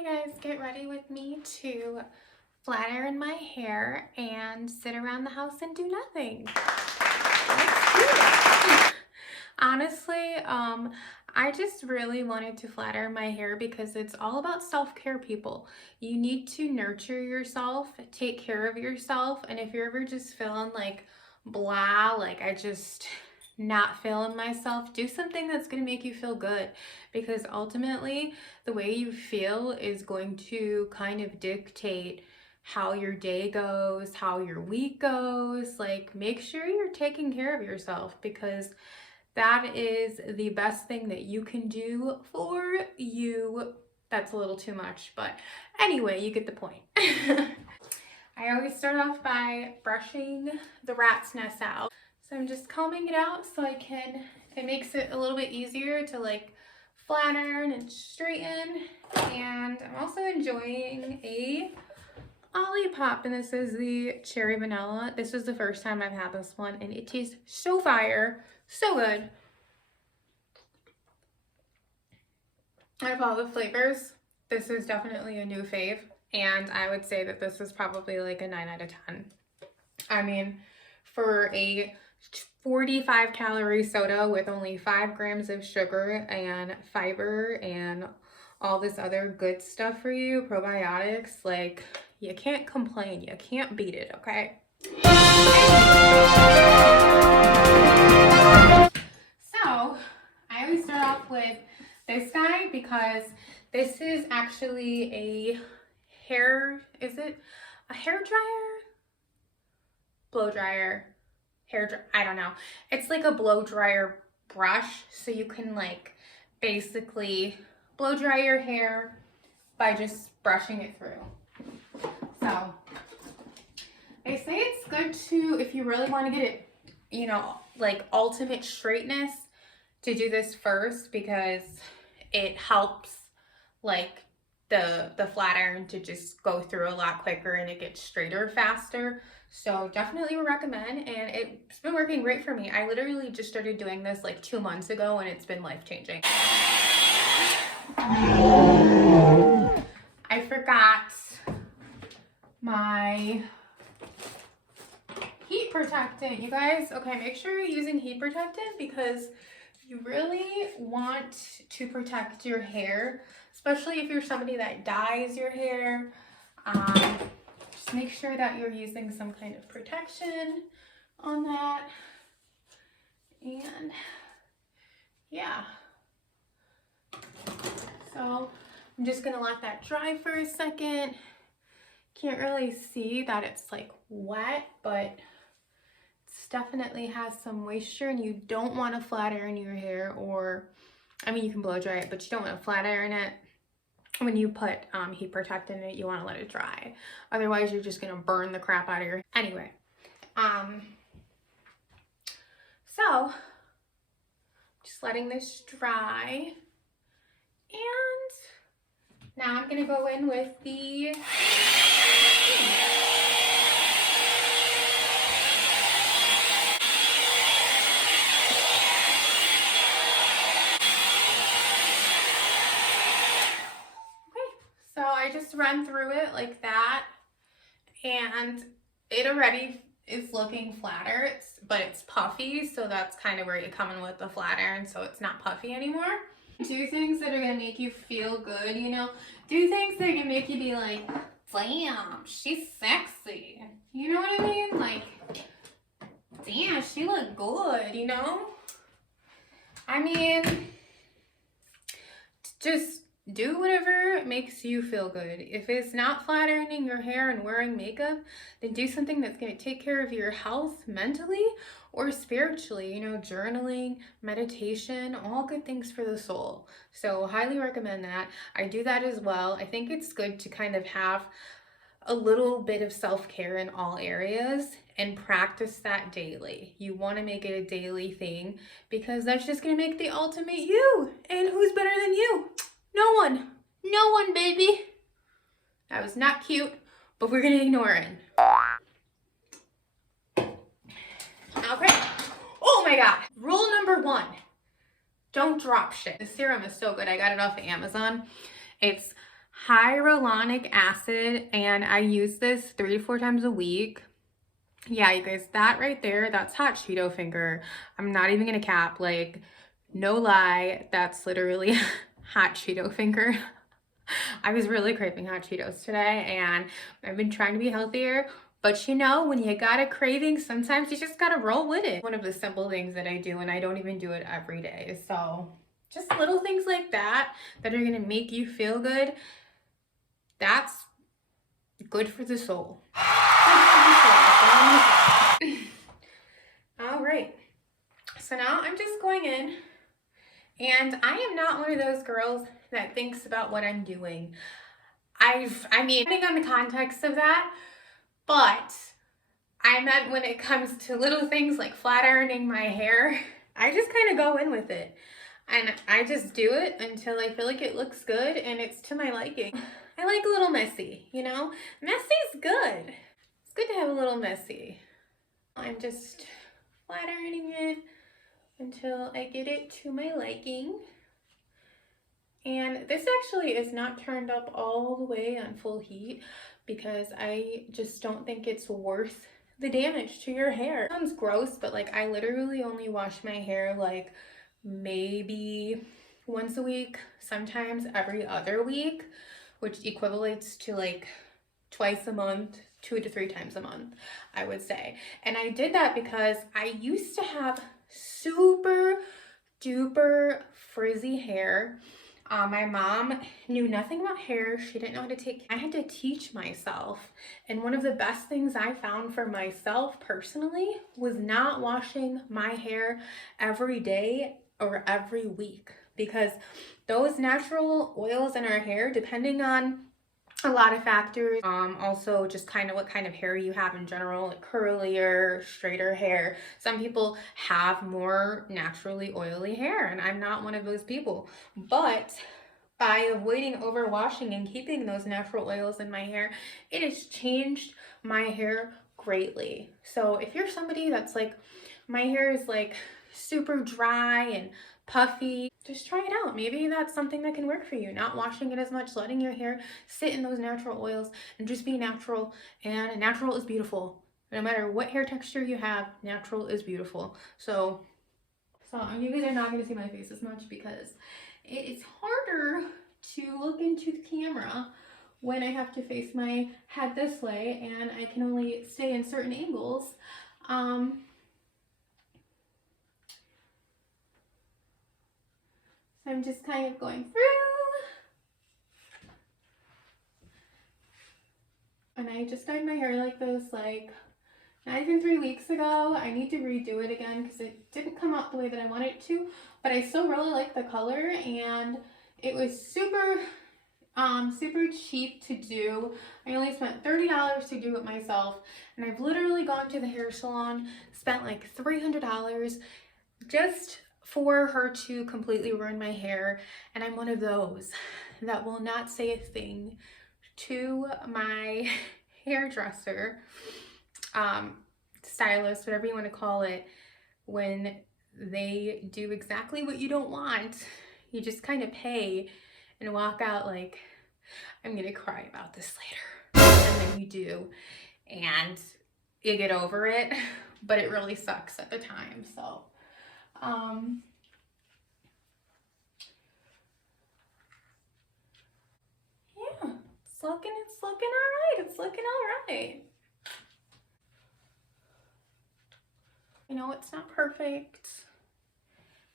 Hey guys, get ready with me to flat iron my hair and sit around the house and do nothing. Let's do it. Honestly, I just really wanted to flat iron my hair because it's all about self-care, people. You need to nurture yourself, take care of yourself, and if you're ever just feeling like blah, like I just not feeling myself, do something that's going to make you feel good, because ultimately the way you feel is going to kind of dictate how your day goes, how your week goes. Like, make sure you're taking care of yourself, because that is the best thing that you can do for you. That's a little too much, but anyway, you get the point. I always start off by brushing the rat's nest out. So I'm just combing it out so it makes it a little bit easier to like flat iron and straighten. And I'm also enjoying a Olipop, and this is the cherry vanilla. This is the first time I've had this one, and it tastes so fire, so good. Out of all the flavors, this is definitely a new fave, and I would say that this is probably like a 9 out of 10. I mean, for a 45 calorie soda with only 5 grams of sugar and fiber and all this other good stuff for you, probiotics, like, you can't complain, you can't beat it, okay? So I always start off with this guy because this is actually a hair, is it a hair dryer? Blow dryer, I don't know. It's like a blow dryer brush, so you can like basically blow dry your hair by just brushing it through. So they say it's good to, if you really want to get it, you know, like ultimate straightness, to do this first, because it helps like the flat iron to just go through a lot quicker and it gets straighter faster. So definitely recommend, and it's been working great for me. I literally just started doing this like 2 months ago, and it's been life-changing. I forgot my heat protectant, you guys. Okay, make sure you're using heat protectant, because you really want to protect your hair, especially if you're somebody that dyes your hair. Just make sure that you're using some kind of protection on that. And yeah, so I'm just gonna let that dry for a second. Can't really see that it's like wet, but it definitely has some moisture, and you don't want to flat iron your hair, or I mean, you can blow dry it, but you don't want to flat iron it. When you put heat protectant in it, you want to let it dry. Otherwise, you're just going to burn the crap out of your hair. Anyway, so just letting this dry. And now I'm going to go in with the I just run through it like that, and it already is looking flatter, but it's puffy, so that's kind of where you come in with the flat iron, so it's not puffy anymore. Do things that are gonna make you feel good, you know? Do things that can make you be like, damn, she's sexy. You know what I mean? Like, damn, she looked good, you know? I mean, just do whatever makes you feel good. If it's not flat ironing your hair and wearing makeup, then do something that's going to take care of your health mentally or spiritually. You know, journaling, meditation, all good things for the soul. So highly recommend that. I do that as well. I think it's good to kind of have a little bit of self-care in all areas and practice that daily. You want to make it a daily thing, because that's just going to make the ultimate you. And who's better than you? No one. No one, baby. That was not cute, but we're gonna ignore it. Okay. Oh my God. Rule number 1. Don't drop shit. The serum is so good. I got it off of Amazon. It's hyaluronic acid, and I use this 3 to 4 times a week. Yeah, you guys, that right there, that's hot Cheeto finger. I'm not even gonna cap, like, no lie, that's literally hot Cheeto finger. I was really craving hot Cheetos today, and I've been trying to be healthier, but you know, when you got a craving, sometimes you just gotta roll with it. One of the simple things that I do, and I don't even do it every day. So just little things like that that are gonna make you feel good, that's good for the soul. Good for the soul. All right, so now I'm just going in, and I am not one of those girls that thinks about what I'm doing. I mean, depending on the context of that, but I meant when it comes to little things like flat ironing my hair, I just kind of go in with it. And I just do it until I feel like it looks good and it's to my liking. I like a little messy, you know? Messy's good. It's good to have a little messy. I'm just flat ironing it until I get it to my liking. And this actually is not turned up all the way on full heat because I just don't think it's worth the damage to your hair. It sounds gross, but like I literally only wash my hair like maybe once a week, sometimes every other week, which equivalates to like twice a month, 2 to 3 times a month, I would say. And I did that because I used to have super duper frizzy hair. My mom knew nothing about hair. She didn't know how to take, I had to teach myself. And one of the best things I found for myself personally was not washing my hair every day or every week, because those natural oils in our hair, depending on a lot of factors, also just kind of what kind of hair you have in general, like curlier, straighter hair. Some people have more naturally oily hair, and I'm not one of those people. But by avoiding overwashing and keeping those natural oils in my hair, it has changed my hair greatly. So if you're somebody that's like, my hair is like super dry and puffy, just try it out. Maybe that's something that can work for you. Not washing it as much, letting your hair sit in those natural oils and just be natural. And natural is beautiful. No matter what hair texture you have, natural is beautiful. So you guys are not going to see my face as much because it is harder to look into the camera when I have to face my head this way and I can only stay in certain angles. So I'm just kind of going through. And I just dyed my hair like this, like not even 3 weeks ago. I need to redo it again because it didn't come out the way that I wanted it to, but I still really like the color, and it was super cheap to do. I only spent $30 to do it myself, and I've literally gone to the hair salon, spent like $300 just for her to completely ruin my hair. And I'm one of those that will not say a thing to my hairdresser, stylist, whatever you want to call it, when they do exactly what you don't want. You just kind of pay and walk out like, I'm gonna cry about this later. And then you do, and you get over it, but it really sucks at the time. So yeah, it's looking all right. It's looking all right. You know, it's not perfect,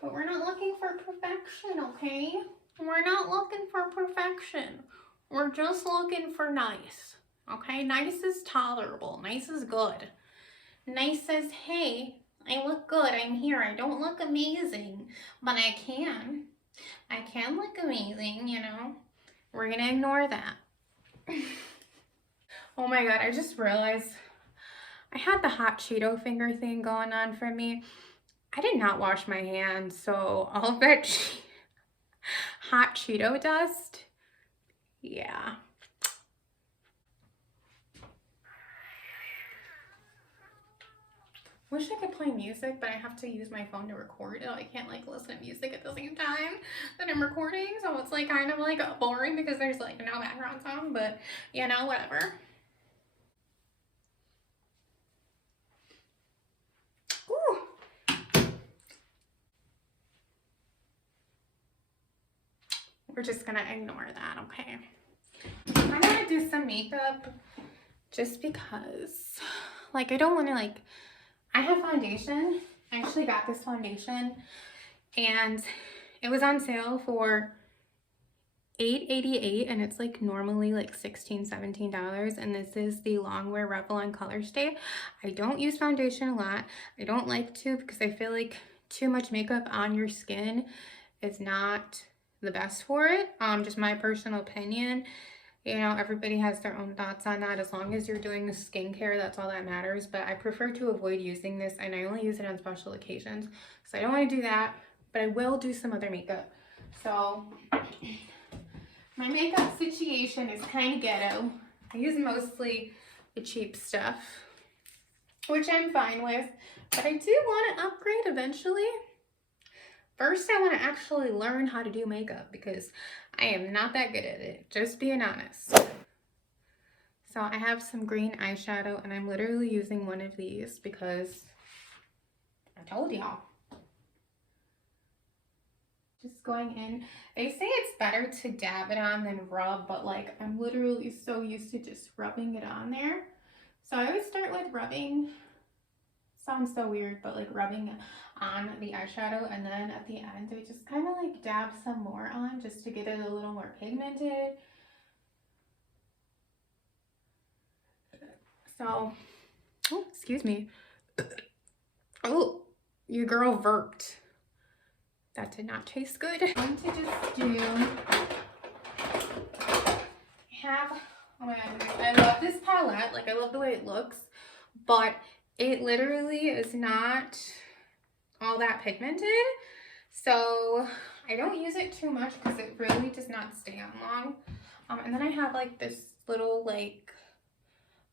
but we're not looking for perfection, okay? We're not looking for perfection. We're just looking for nice, okay? Nice is tolerable. Nice is good. Nice says, hey, I look good. I'm here. I don't look amazing, but I can. I can look amazing, you know? We're gonna ignore that. Oh my God, I just realized I had the hot Cheeto finger thing going on for me. I did not wash my hands, so all of that hot Cheeto dust, yeah. wish I could play music, but I have to use my phone to record it. I can't like listen to music at the same time that I'm recording, so it's like kind of like boring because there's like no background sound, but you know, whatever. Ooh. We're just gonna ignore that, okay? I'm gonna do some makeup just because, like, I don't want to, like, I have foundation. I actually got this foundation and it was on sale for $8.88 and it's like normally like $16, $17, and this is the Longwear Revlon Color Stay. I don't use foundation a lot. I don't like to because I feel like too much makeup on your skin is not the best for it. Just my personal opinion. You know, everybody has their own thoughts on that. As long as you're doing the skincare, that's all that matters. But I prefer to avoid using this, and I only use it on special occasions. So I don't want to do that, but I will do some other makeup. So my makeup situation is kind of ghetto. I use mostly the cheap stuff, which I'm fine with. But I do want to upgrade eventually. First, I want to actually learn how to do makeup because I am not that good at it, just being honest. So I have some green eyeshadow and I'm literally using one of these because I told y'all. Just going in. They say it's better to dab it on than rub, but like I'm literally so used to just rubbing it on there. So I always start with rubbing. Sounds so weird, but like rubbing on the eyeshadow, and then at the end I just kind of like dab some more on just to get it a little more pigmented. So, oh, excuse me. Oh, your girl verked. That did not taste good. I'm going to just do, oh my god, I love this palette. Like I love the way it looks, but it literally is not all that pigmented. So I don't use it too much because it really does not stay on long. And then I have like this little like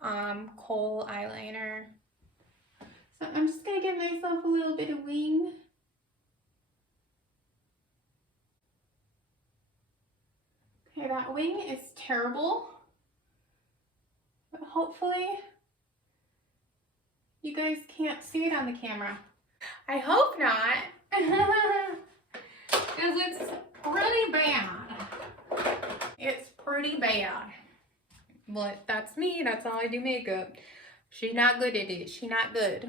kohl eyeliner. So I'm just gonna give myself a little bit of wing. Okay, that wing is terrible, but hopefully you guys can't see it on the camera. I hope not, because it's pretty bad. It's pretty bad. But that's me, that's how I do makeup. She's not good at it, she's not good.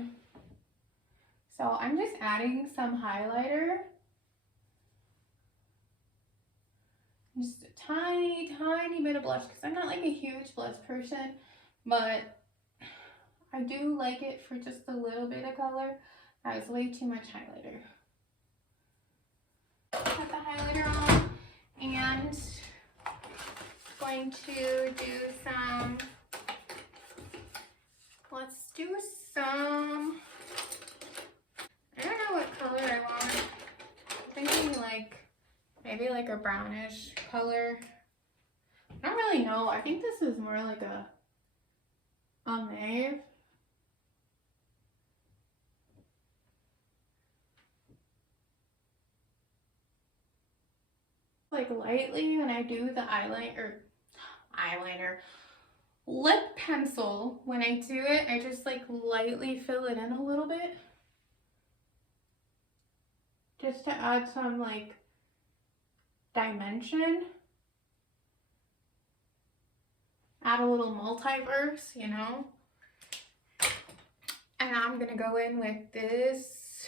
So I'm just adding some highlighter. Just a tiny, tiny bit of blush, because I'm not like a huge blush person, but I do like it for just a little bit of color. That was way too much highlighter. Put the highlighter on, and going to do some, let's do some, I don't know what color I want. I'm thinking like, maybe like a brownish color. I don't really know. I think this is more like a mauve. Like lightly when I do the eyeliner, lip pencil, when I do it, I just like lightly fill it in a little bit. Just to add some like dimension. Add a little multiverse, you know. And I'm gonna go in with this.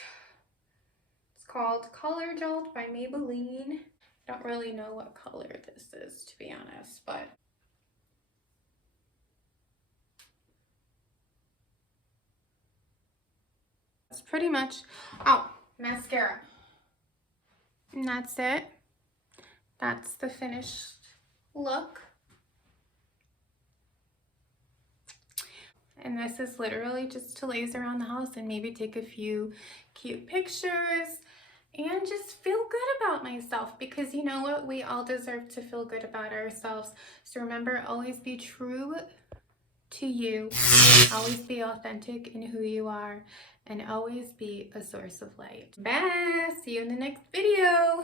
It's called Color Jolt by Maybelline. I don't really know what color this is, to be honest, but that's pretty much, oh, mascara. And that's it. That's the finished look. And this is literally just to laze around the house and maybe take a few cute pictures and just feel good about myself, because you know what? We all deserve to feel good about ourselves. So remember, always be true to you. Always be authentic in who you are. and always be a source of light. Bye! See you in the next video!